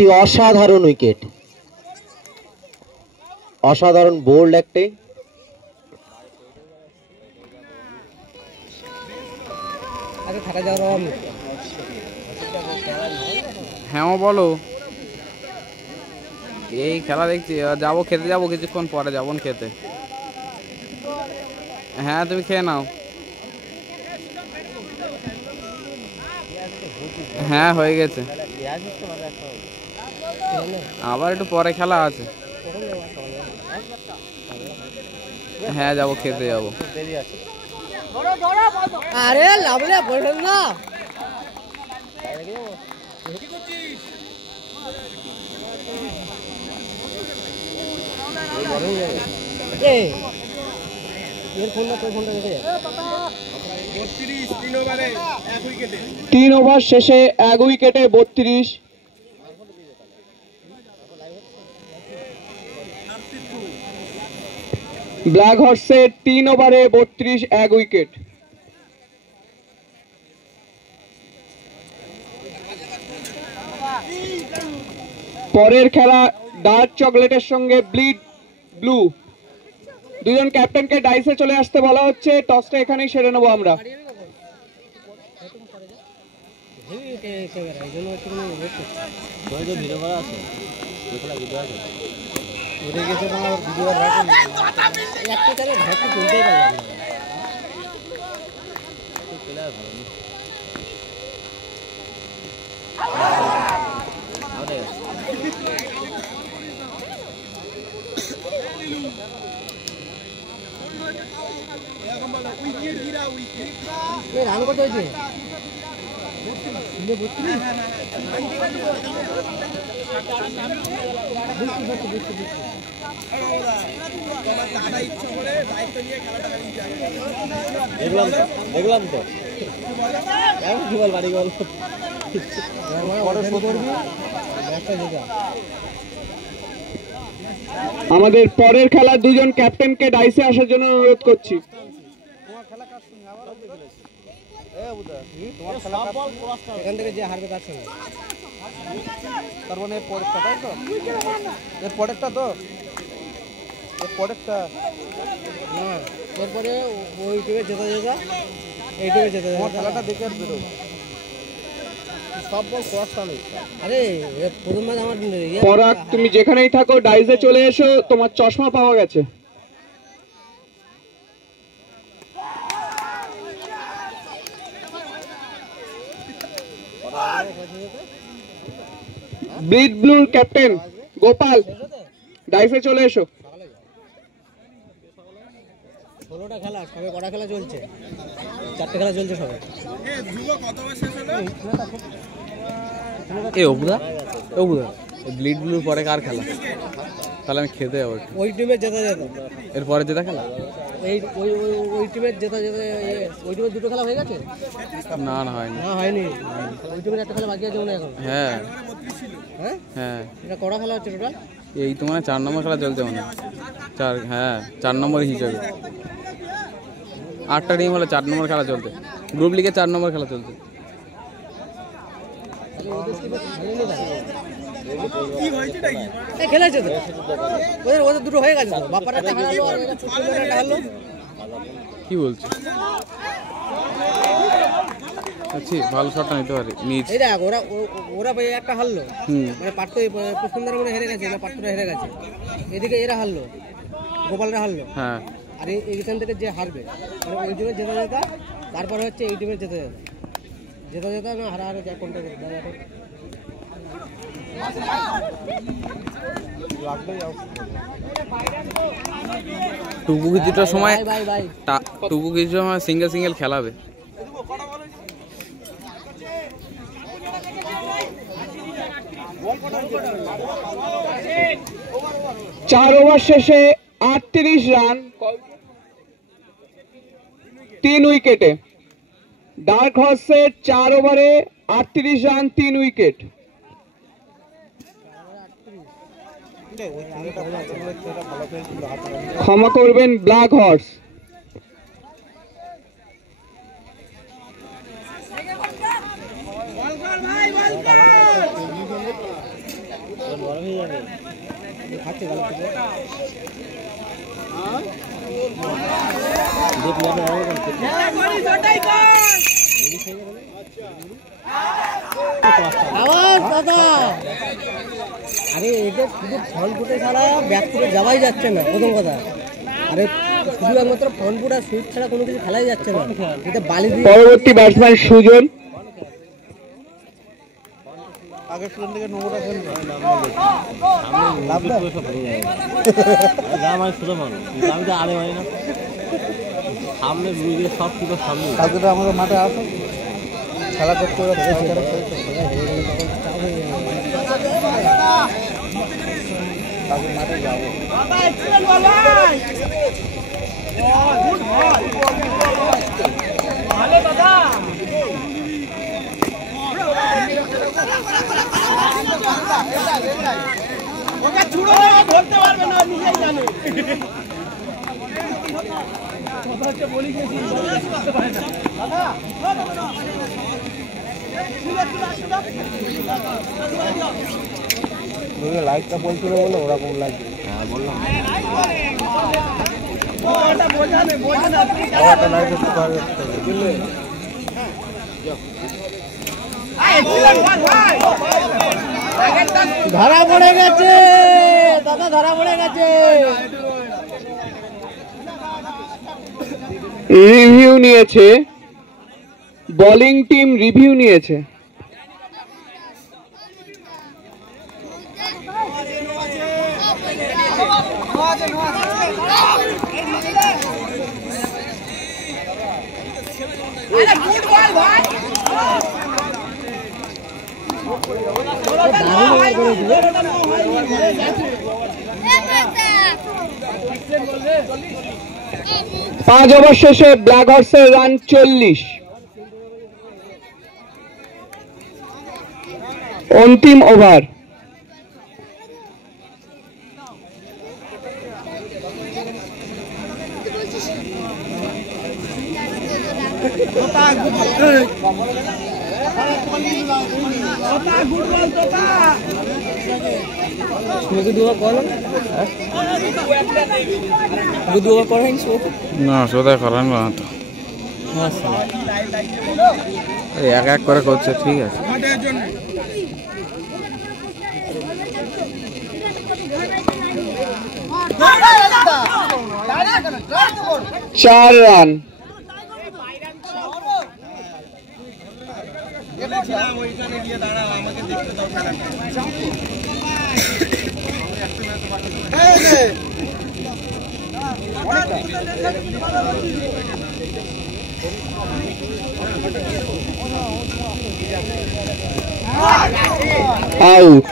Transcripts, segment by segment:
একটি অসাধারণ উইকেট, অসাধারণ বোল্ড একটি। হ্যাঁ বলো, এই খেলা দেখছি, যাবো খেতে, যাবো কিছুক্ষণ পরে যাবো খেতে। হ্যাঁ তুমি খেয়ে নাও। হ্যাঁ হয়ে গেছে, আবার একটু পরে খেলা আছে। হ্যাঁ যাবো খেতে যাবো। আরে লাভলে বলবেন না, তিন ওভার শেষে 1 উইকেটে 32। ব্ল্যাক হর্সের 3 ওভারে 32, 1 উইকেট। পরের খেলা ডার্ক চকলেটের সঙ্গে ব্লিড ব্লু। দুজন ক্যাপ্টেনকে ডাইসে চলে আসতে বলা হচ্ছে। টসটা এখানেই সেরে নেবো আমরা। রান করতে হয়েছে দেখলাম তো কি বল বাড়ি বল। আমাদের পরের খেলা দুজন ক্যাপ্টেনকে ডাইসে আসার জন্য অনুরোধ করছি। এখান থেকে যে হারবে তার সঙ্গে, তার মানে পরেরটা, তাই তো? এর পরেরটা তো, এর পরেরটা না এরপরে ওই টিমে জেতা জেতা, এই টিমে জেতা জেতা। খেলাটা দেখে আর বেরো, সব বল ক্রস টানে। আরে প্রথম ম্যাচ আমার পরাগ, তুমি যেখানেই থাকো ডাইসে চলে এসো, তোমার চশমা পাওয়া গেছে। ব্লিড ব্লুর ক্যাপ্টেন গোপাল, ডাইসে চলে এসো। 16টা খেলা, সবে কটা খেলা চলছে? 4টে খেলা চলছে সবে। এ অবুদা, অবুদা ব্লিড ব্লুর পরে কার খেলা? তাহলে আমি খেতে যাবো। ওই টিমের জেতা জেতা, এরপরে যেটা খেলা এই ওই ওই টিমের জেতা জেতা। ওই টিমের 2টো খেলা হয়ে গেছে? না না হয়নি। না হয়নি, ওই টিমের একটা খেলা বাকি আছে মনে হয় এখন। হ্যাঁ হ্যাঁ হ্যাঁ, এটা কটা খেলা হচ্ছে টোটাল? এই তো মানে 4 নম্বর খেলা চলছে মনে হয়। 4, হ্যাঁ 4 নম্বর হিসাবে। 8টা টিম হলে 4 নম্বর খেলা চলছে। গ্রুপ লিগে 4 নম্বর খেলা চলছে। খেলেছে তো ওদের, ওদের 2টো হয়ে গেছে তো। বাপার একটা হারালো আর এরা ছোট্ট একটা হারলো। কি বলছো? আচ্ছা ভালো শটটা নিতে পারে নিচ। এই দেখ ওরা ওরা একটা হারলো, মানে পার্থ পুষ্পন্দর মনে হেরে গেছে, না পার্থটা হেরে গেছে। এদিকে এরা হারলো, গোপালরা হারলো। হ্যাঁ আর এইখান থেকে যে হারবে মানে ওই টিমের জেতা জেতা, তারপরে হচ্ছে এই টিমের জেতা জেতা। জেতা জেতা না হারা হারা কোনটা এখন? টুকু কিছুটার সময়, বাই বাই টুকু কিছুটার সময় সিঙ্গেল সিঙ্গেল খেলাবে। চার ওভার শেষে 38 রান, 3 উইকেটে। ডার্ক হর্সের 4 ওভারে 38 রান, 3 উইকেট। ক্ষমা করবেন ব্ল্যাক হর্স। খাচ্ছে ভালো করে। আওয়াজ দাদা, আরে এটা শুধু ফল ফুটে ছাড়া ব্যাক করে যাওয়াই যাচ্ছে না, প্রথম কথা। আরে শুধু একমাত্র ফল ফুট আর সুইচ ছাড়া কোনো কিছু খেলাই যাচ্ছে না। এটা বালি দিয়ে পরবর্তী ব্যাটসম্যান সুজন। আগের স্টুডেন্ট থেকে নোংরা খেলবে আমার ছোট মানুষ আমি তো আরে হয় না সামনে রুইগুলো সব কিছু সামনে কালকে তো আমাদের মাঠে আসো খেলা করতে হবে। কালকে মাঠে যাবো। লাইটটা বলছিল বলে ওরকম লাগবে। হ্যাঁ বললাম ধরা পড়ে গেছে দাদা, ধরা পড়ে গেছে। রিভিউ নিয়েছে, বোলিং টিম রিভিউ নিয়েছে। পাঁচ ওভার শেষে ব্ল্যাক হর্সের রান 40। অন্তিম ওভার। না সোদা করেন না তো, এক এক করে করছে, ঠিক আছে। চার রান। আউট।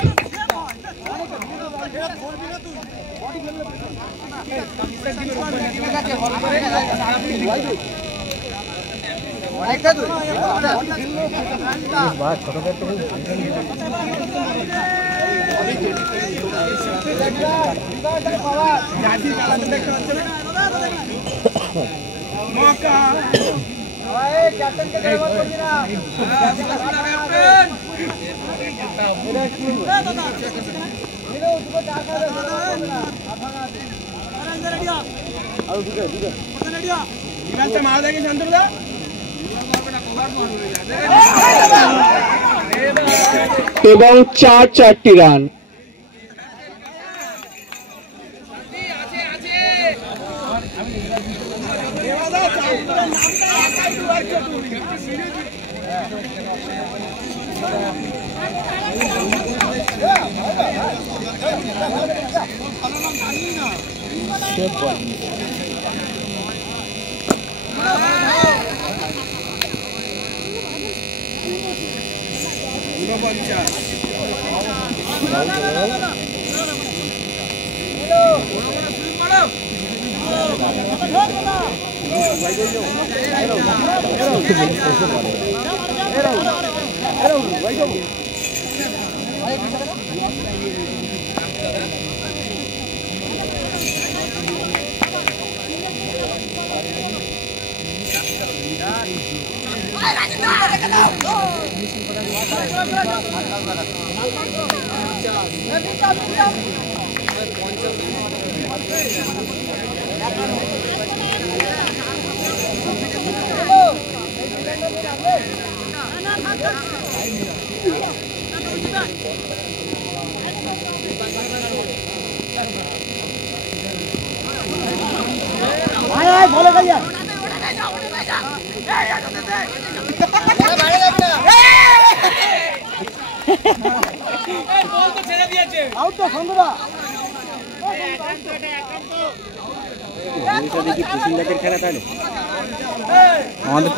এবং 4 রান। দেখি পুতুল জাতের খেলা তাহলে আমাদের